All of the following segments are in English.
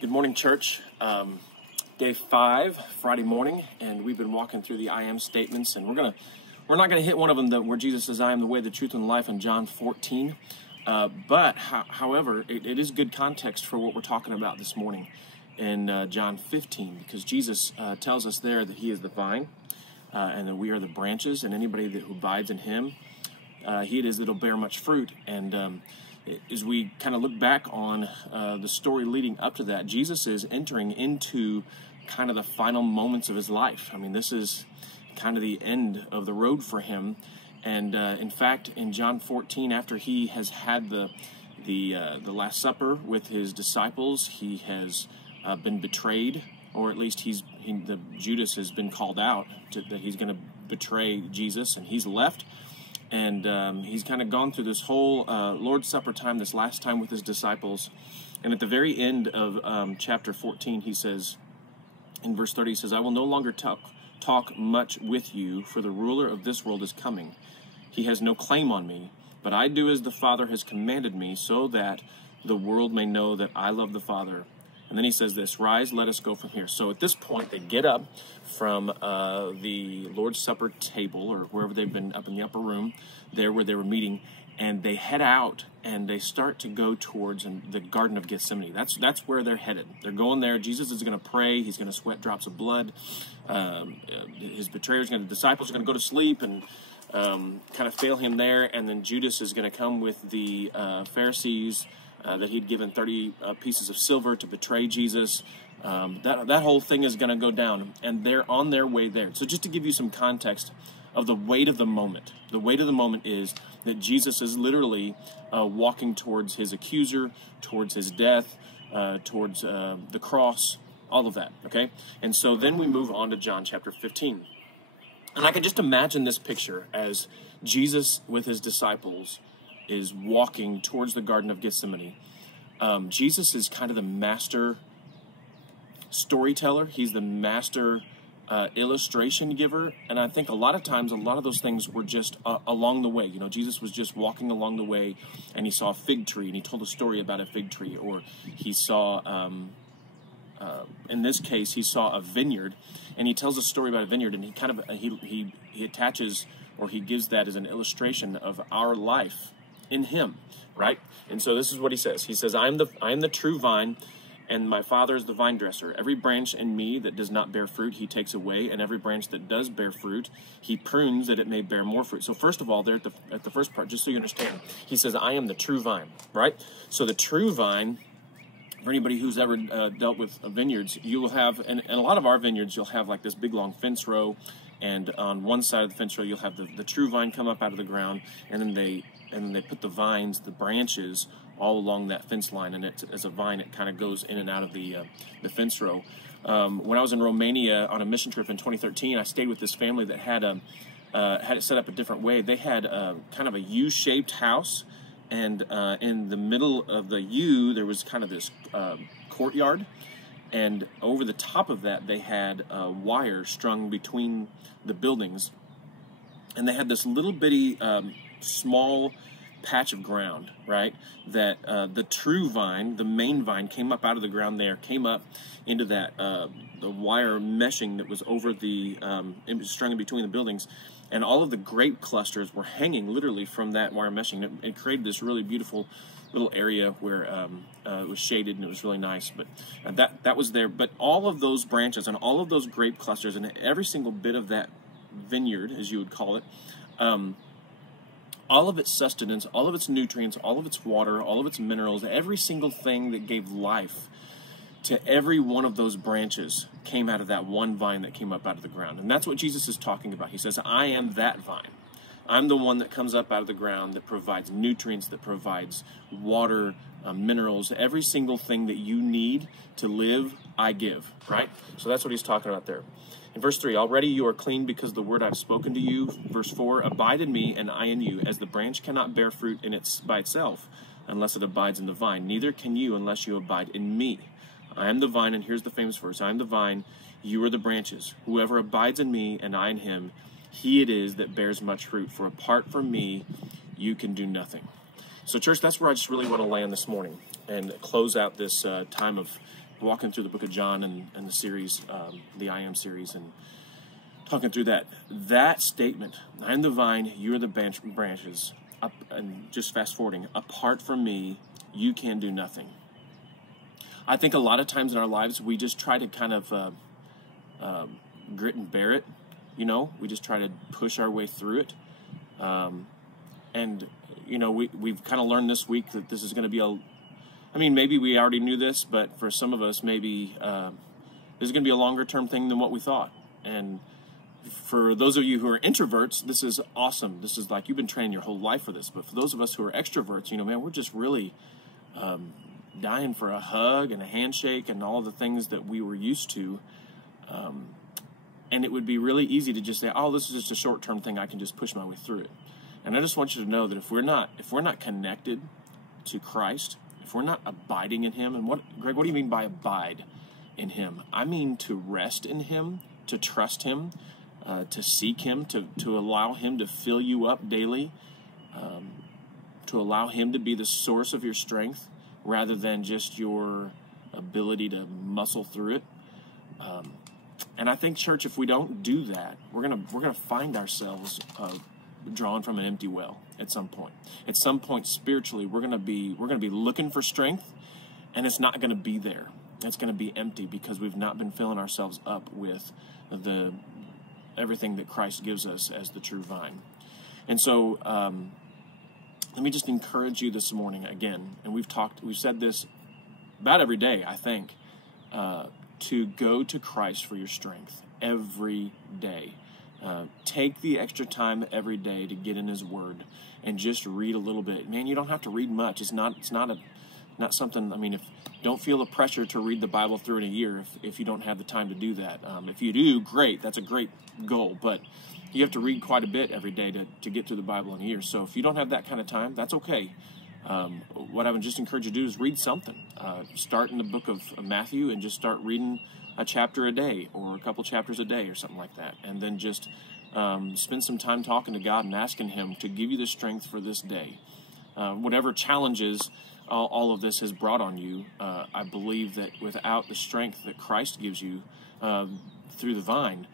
Good morning, church. Day 5, Friday morning, and we've been walking through the I am statements, and we're not gonna hit one of them where Jesus says, "I am the way, the truth, and the life" in John 14. However, it is good context for what we're talking about this morning in John 15, because Jesus tells us there that He is the vine, and that we are the branches, and anybody who abides in Him, He it is that'll bear much fruit. And as we kind of look back on the story leading up to that, Jesus is entering into kind of the final moments of His life. I mean, this is kind of the end of the road for Him. And in fact, in John 14, after He has had the Last Supper with His disciples, He has been betrayed, or at least Judas has been called out that he's going to betray Jesus, and he's left. And he's kind of gone through this whole Lord's Supper time, this last time with His disciples. And at the very end of chapter 14, He says, in verse 30, He says, "I will no longer talk much with you, for the ruler of this world is coming. He has no claim on me, but I do as the Father has commanded me, so that the world may know that I love the Father." And then He says this, "Rise, let us go from here." So at this point, they get up from the Lord's Supper table, or wherever they've been, up in the upper room, there where they were meeting, and they head out and they start to go towards the Garden of Gethsemane. That's where they're headed. They're going there. Jesus is going to pray. He's going to sweat drops of blood. His the disciples are going to go to sleep and kind of fail Him there. And then Judas is going to come with the Pharisees that he'd given 30 pieces of silver to betray Jesus. That whole thing is going to go down, and they're on their way there. So just to give you some context of the weight of the moment, the weight of the moment is that Jesus is literally walking towards His accuser, towards His death, towards the cross, all of that, okay? And so then we move on to John chapter 15. And I can just imagine this picture as Jesus with His disciples is walking towards the Garden of Gethsemane. Jesus is kind of the master storyteller. He's the master illustration giver. And I think a lot of times, a lot of those things were just along the way. You know, Jesus was just walking along the way, and He saw a fig tree, and He told a story about a fig tree. Or He saw, in this case, He saw a vineyard, and He tells a story about a vineyard, and He kind of, he attaches, or He gives that as an illustration of our life in Him, right? And so this is what He says. He says, I am the true vine, and my Father is the vine dresser. Every branch in me that does not bear fruit, He takes away, and every branch that does bear fruit, He prunes that it may bear more fruit. So first of all, there at the first part, just so you understand, He says, I am the true vine, right? So the true vine, for anybody who's ever dealt with vineyards, you will have, and a lot of our vineyards, you'll have like this big long fence row, and on one side of the fence row, you'll have the true vine come up out of the ground, and then they put the vines, the branches, all along that fence line, and as a vine, it kind of goes in and out of the fence row. When I was in Romania on a mission trip in 2013, I stayed with this family that had it set up a different way. They had kind of a U-shaped house, and in the middle of the U, there was kind of this courtyard, and over the top of that, they had wire strung between the buildings, and they had this little bitty small patch of ground, right, that the true vine, the main vine, came up out of the ground there, came up into that the wire meshing that was over strung in between the buildings, and all of the grape clusters were hanging literally from that wire meshing. It created this really beautiful little area where it was shaded, and it was really nice. But that was there. But all of those branches and all of those grape clusters and every single bit of that vineyard, as you would call it, all of its sustenance, all of its nutrients, all of its water, all of its minerals, every single thing that gave life to every one of those branches came out of that one vine that came up out of the ground. And that's what Jesus is talking about. He says, I am that vine. I'm the one that comes up out of the ground, that provides nutrients, that provides water, minerals, every single thing that you need to live, I give, right? So that's what He's talking about there. In verse 3, already you are clean because of the word I've spoken to you. Verse 4, abide in me and I in you, as the branch cannot bear fruit by itself unless it abides in the vine. Neither can you unless you abide in me. I am the vine, and here's the famous verse, I am the vine, you are the branches. Whoever abides in me and I in him, he it is that bears much fruit. For apart from me, you can do nothing. So church, that's where I just really want to land this morning and close out this time of walking through the book of John and the series, the I Am series, and talking through that statement, I am the vine, you are the branches, and just fast forwarding, apart from me, you can do nothing. I think a lot of times in our lives, we just try to kind of grit and bear it, we just try to push our way through it. And, we've kind of learned this week that this is going to be maybe we already knew this, but for some of us, maybe this is going to be a longer term thing than what we thought. And for those of you who are introverts, this is awesome. This is like you've been training your whole life for this. But for those of us who are extroverts, we're just really dying for a hug and a handshake and all the things that we were used to. And it would be really easy to just say, oh, this is just a short-term thing. I can just push my way through it. And I just want you to know that if we're not connected to Christ, if we're not abiding in him, and Greg, what do you mean by abide in him? I mean to rest in him, to trust him, to seek him, to allow him to fill you up daily, to allow him to be the source of your strength rather than just your ability to muscle through it. And I think, church, if we don't do that, we're gonna find ourselves drawn from an empty well at some point. At some point, spiritually, we're gonna be looking for strength, and it's not gonna be there. It's gonna be empty because we've not been filling ourselves up with everything that Christ gives us as the true vine. And so, let me just encourage you this morning again. And we've said this about every day, I think. To go to Christ for your strength every day. Take the extra time every day to get in his word and just read a little bit. Man, you don't have to read much. It's not something, don't feel the pressure to read the Bible through in a year if you don't have the time to do that. If you do, great. That's a great goal. But you have to read quite a bit every day to get through the Bible in a year. So if you don't have that kind of time, that's okay. What I would just encourage you to do is read something. Start in the book of Matthew and just start reading a chapter a day or a couple chapters a day or something like that. And then just spend some time talking to God and asking him to give you the strength for this day. Whatever challenges all of this has brought on you, I believe that without the strength that Christ gives you through the vine,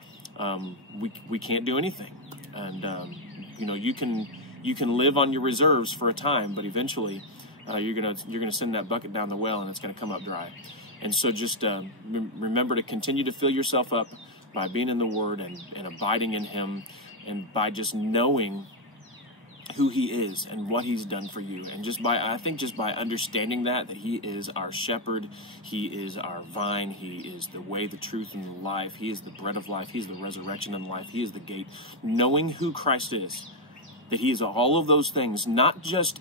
we can't do anything. And, you can live on your reserves for a time, but eventually you're gonna send that bucket down the well and it's gonna come up dry. And so just remember to continue to fill yourself up by being in the Word and abiding in him, and by just knowing who he is and what he's done for you. And just by understanding that he is our shepherd, he is our vine, he is the way, the truth, and the life, he is the bread of life, he is the resurrection and life, he is the gate. Knowing who Christ is, that he is all of those things, not just,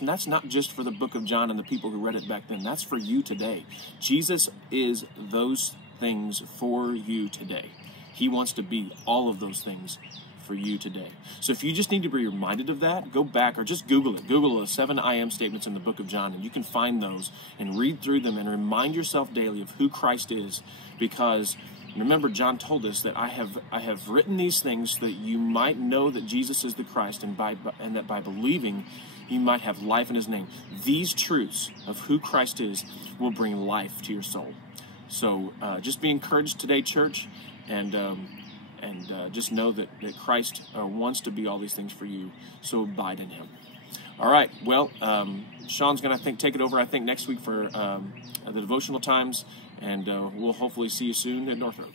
that's not just for the book of John and the people who read it back then. That's for you today. Jesus is those things for you today. He wants to be all of those things for you today. So if you just need to be reminded of that, go back or just Google it. Google the 7 I am statements in the book of John, and you can find those and read through them and remind yourself daily of who Christ is, because remember, John told us that I have written these things so that you might know that Jesus is the Christ, and that by believing you might have life in his name. These truths of who Christ is will bring life to your soul. So just be encouraged today, church, and just know that Christ wants to be all these things for you. So abide in him. All right. Well, Sean's going to take it over, I think, next week for the devotional times. And we'll hopefully see you soon at North Road.